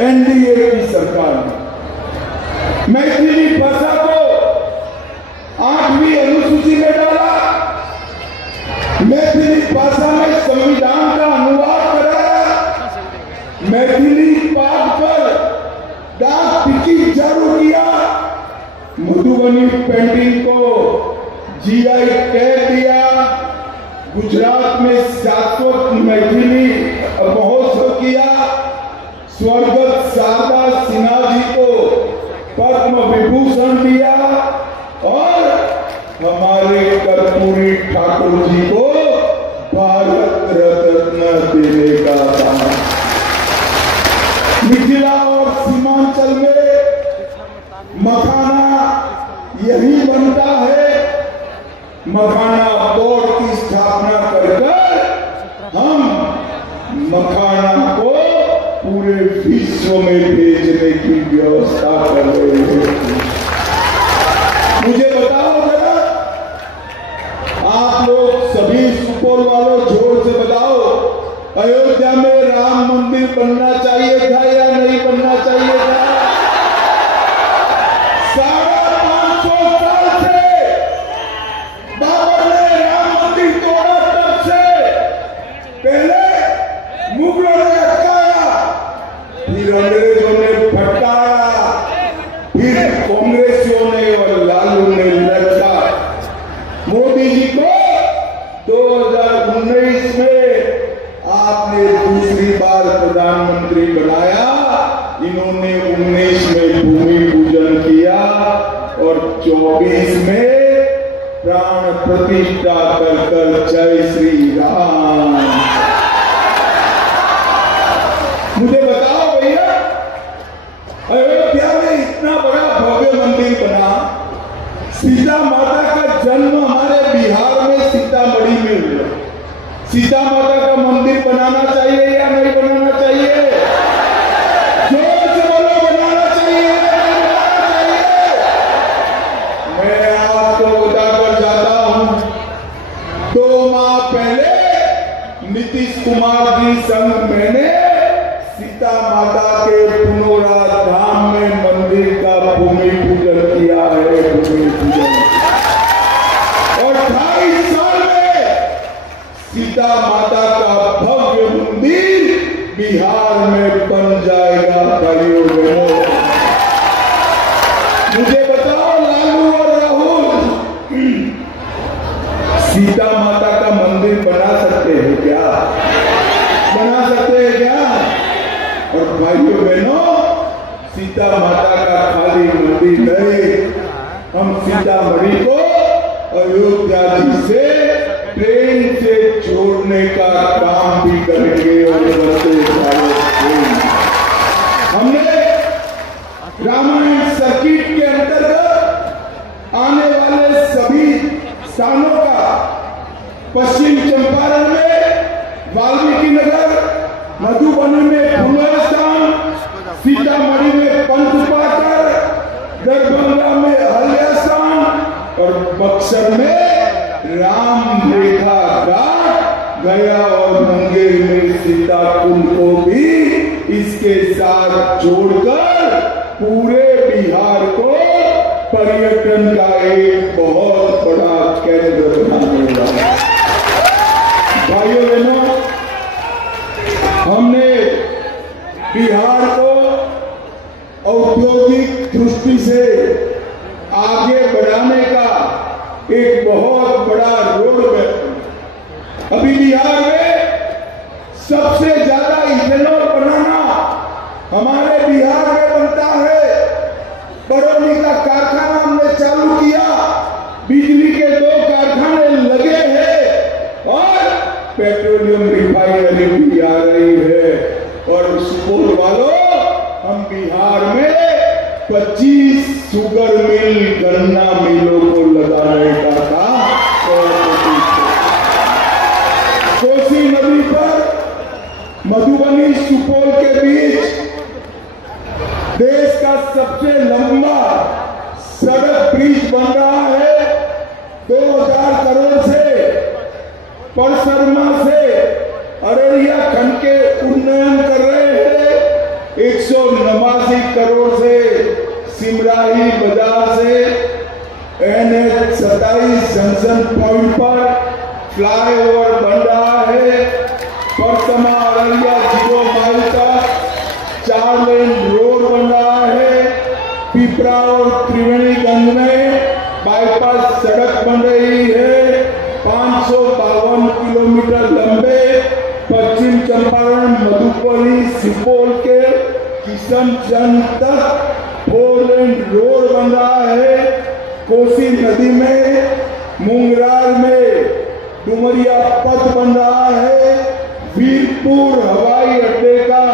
NDA की सरकार ने मैथिली भाषा को 8वीं अनुसूची में डाला, मैथिली भाषा में संविधान का अनुवाद कराया, मैथिली पाठ पर डाक टिकट जारी किया, मधुबनी पेंटिंग को जीआई टैग दिया, गुजरात में शाश्वत मैथिली महोत्सव किया, स्वर्गत शारदा सिन्हा जी को पद्म विभूषण दिया और हमारे कर्पूरी ठाकुर जी को भारत रत्न देने का था। मिथिला और सीमांचल में मखाना यही बनता है। मखाना बोर्ड की स्थापना कर हम मखाना को पूरे विश्व में भेजने की व्यवस्था कर रहे हैं। मुझे बताओ जरा, आप लोग सभी सुपौल वालों जोर से बताओ, अयोध्या में राम मंदिर बनना चाहिए था या नहीं बनना चाहिए था? 550 साल से बाबर ने राम मंदिर तोड़ा, तब से पहले मुगलों ने अटकाया, फिर अंग्रेजों ने फटकाया, फिर कांग्रेसियों ने और लालू ने लड़का। मोदी जी को 2019 में आपने दूसरी बार प्रधानमंत्री बनाया, इन्होंने 19 में भूमि पूजन किया और 24 में प्राण प्रतिष्ठा कर जय श्री राम। मुझे बताओ भैया, अयोध्या में इतना बड़ा भव्य मंदिर बना, सीता माता का जन्म हमारे बिहार में सीतामढ़ी में हुआ। सीता माता का मंदिर बनाना चाहिए या नहीं बनाना चाहिए? जोर से बोलो, बनाना चाहिए या नहीं बनाना चाहिए? मैं आपको बताकर जाता हूं, 2 माह पहले नीतीश कुमार जी संग मैंने सीता माता के पुनौरा धाम में मंदिर का भूमि पूजन किया है, भूमि पूजन। और 2.5 साल में सीता माता का भव्य मंदिर बिहार में बन जाएगा। भाइयों बहनों, मुझे बताओ लालू और राहुल, सीता माता का मंदिर बना सकते हैं क्या? बना सकते हैं क्या? और भाइयों बहनों, सीता माता का खाली मंदिर नहीं, हम सीतामढ़ी को अयोध्या जी से ट्रेन से जोड़ने का काम भी करेंगे। और हमने रामायण सर्किट के अंतर्गत आने वाले सभी स्थानों का पश्चिम चंपारण में वाल्मीकि नगर, मधुबनी में फुलस्थान, सीतामढ़ी में पंचपाकर, दरभंगा में अहल्यास्थान और बक्सर में राम रेखा घाट, गया और मुंगेर में सीता कुंड को भी इसके साथ जोड़कर पूरे बिहार को पर्यटन का एक बहुत बड़ा केंद्र बनाने वाला। भाइयों बहनों, हमने बिहार को औद्योगिक दृष्टि से आगे बढ़ाने का एक बहुत बड़ा रोड मैप। अभी बिहार में सबसे ज्यादा इथेनॉल बनाना हमारे बिहार में बनता है। बरौनी का कारखाना हमने चालू किया, बिजली के 2 कारखाने लगे हैं और पेट्रोलियम रिफाइनरी भी आ रही है। और सुपौल वालों, हम बिहार में 25 शुगर मिल, गन्ना मिलों को लगाने का काम कोसी नदी पर मधुबनी सुपौल के बीच देश का सबसे लंबा सड़क ब्रिज बन रहा है। 2000 करोड़ से परसरमा से अररिया खंड के उन्नयन कर रहे हैं। 109 जंक्शन पॉइंट पर फ्लाईओवर बन रहा है। परसमा अररिया 0 माइल तक 4 लेन रोड बन रहा है। पिपरा और त्रिवेणीगंज में बाईपास सड़क बन रही है। 552 किलोमीटर लंबे पश्चिम चंपारण, मधुबनी, सुपौल के किशनगंज तक 4 लेन रोड बन रहा है। कोसी नदी में मुंगरार में डुमरिया पथ बन रहा है। वीरपुर हवाई अड्डे का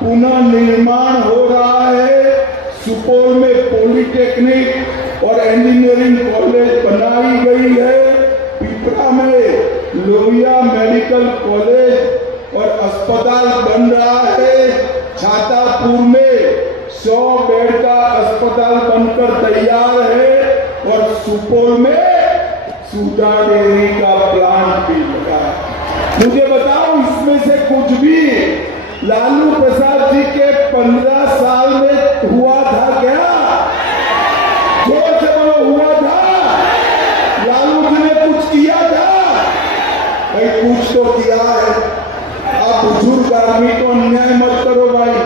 पुनः निर्माण हो रहा है। सुपौल में पॉलिटेक्निक और इंजीनियरिंग कॉलेज बनाई गई है। पिपरा में लोहिया मेडिकल कॉलेज और अस्पताल बन रहा है। छातापुर में 100 बेड का अस्पताल बनकर तैयार है और सुपौल में सुधा डेयरी का प्लांट भी लगा है। मुझे बताओ, इसमें से कुछ भी लालू प्रसाद जी के 15 साल में हुआ था क्या? जो हुआ था? लालू जी ने कुछ किया था? भाई कुछ तो किया है। आप बुजुर्ग आदमी को अन्याय मत करो भाई,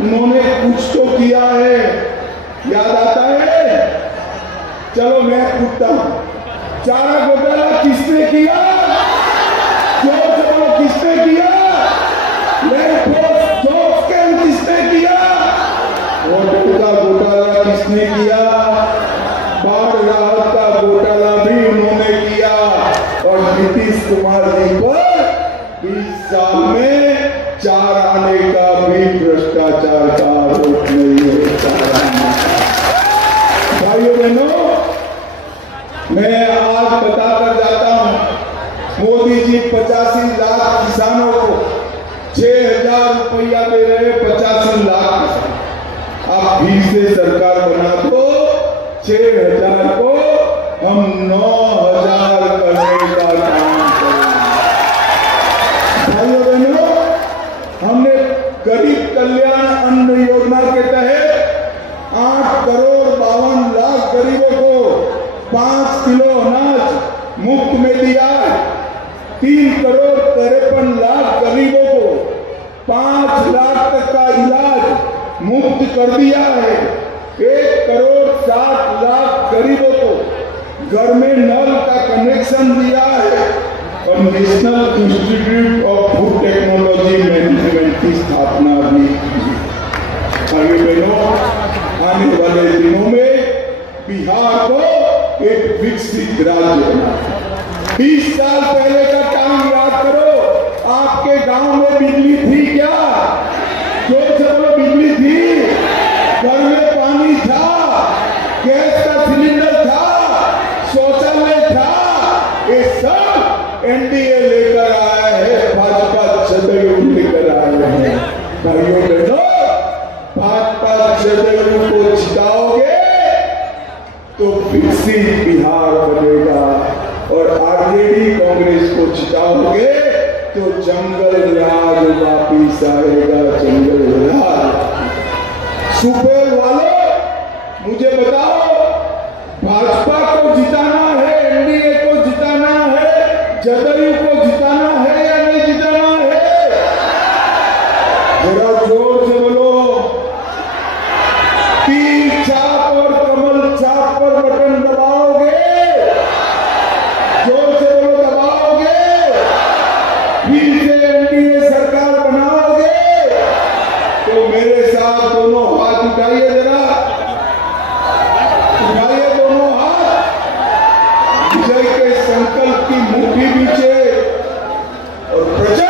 उन्होंने कुछ तो किया है। याद आता है? चलो मैं पूछता हूं, चारा घोटाला किसने किया? किसने किया? किसने किया? होटल का घोटाला किसने किया? बाढ़ राहत का घोटाला भी उन्होंने किया। और नीतीश कुमार जी पर 20 साल में 4 आने का भी भ्रष्टाचार का आरोप नहीं होता। भाइयों बहनों, मैं आज बताकर जाता हूं, मोदी जी 85 लाख किसानों को 6,000 रुपया दे रहे। 85 लाख किसान, आप फिर से सरकार बना दो, 6,000 को हम 9,000 करने का काम करेंगे। भाइयों बहनों, हमने गरीब कल्याण अन्न योजना के तहत 8 करोड़ 52 लाख गरीबों को 5 किलो अनाज मुफ्त में दिया है। 3 करोड़ 53 लाख गरीबों को 5 लाख तक का इलाज मुफ्त कर दिया है। 1 करोड़ 60 लाख गरीबों को घर में नल का कनेक्शन दिया है और national institute of food technology management की स्थापना भी की। आगे बहनों, आने वाले दिनों में बिहार को एक विकसित राज्य बनाना। 20 साल पहले का काम याद करो। आपके गांव में बिजली थी क्या? जो चलो बिजली थी, घर में पानी था, गैस का सिलेंडर था, शौचालय था। ये सब एनडीए लेकर आया है, भाजपा जदयू लेकर आए हैं। भाइयों बहनों, भाजपा जदयू को जिताओगे तो विकसित बिहार बनेगा और आरजेडी कांग्रेस को जिताओगे तो जंगल राज वापिस आएगा। जंगल राज। सुपौल वालों, मुझे बताओ, भाजपा को जिताना है, एनडीए को जिताना है, जदयू को जिताना है या नहीं जिताना है? जरा जोर से बोलो। तीर छाप और कमल छाप पर बटन दबाओगे? जोर से बोलो, दबाओगे? फिर से एनडीए सरकार बनाओगे? तो मेरे साथ दोनों हाथ उठाइए, जरा उठाइए दोनों हाथ। विजय के संकल्प की मुट्ठी पीछे और प्रजा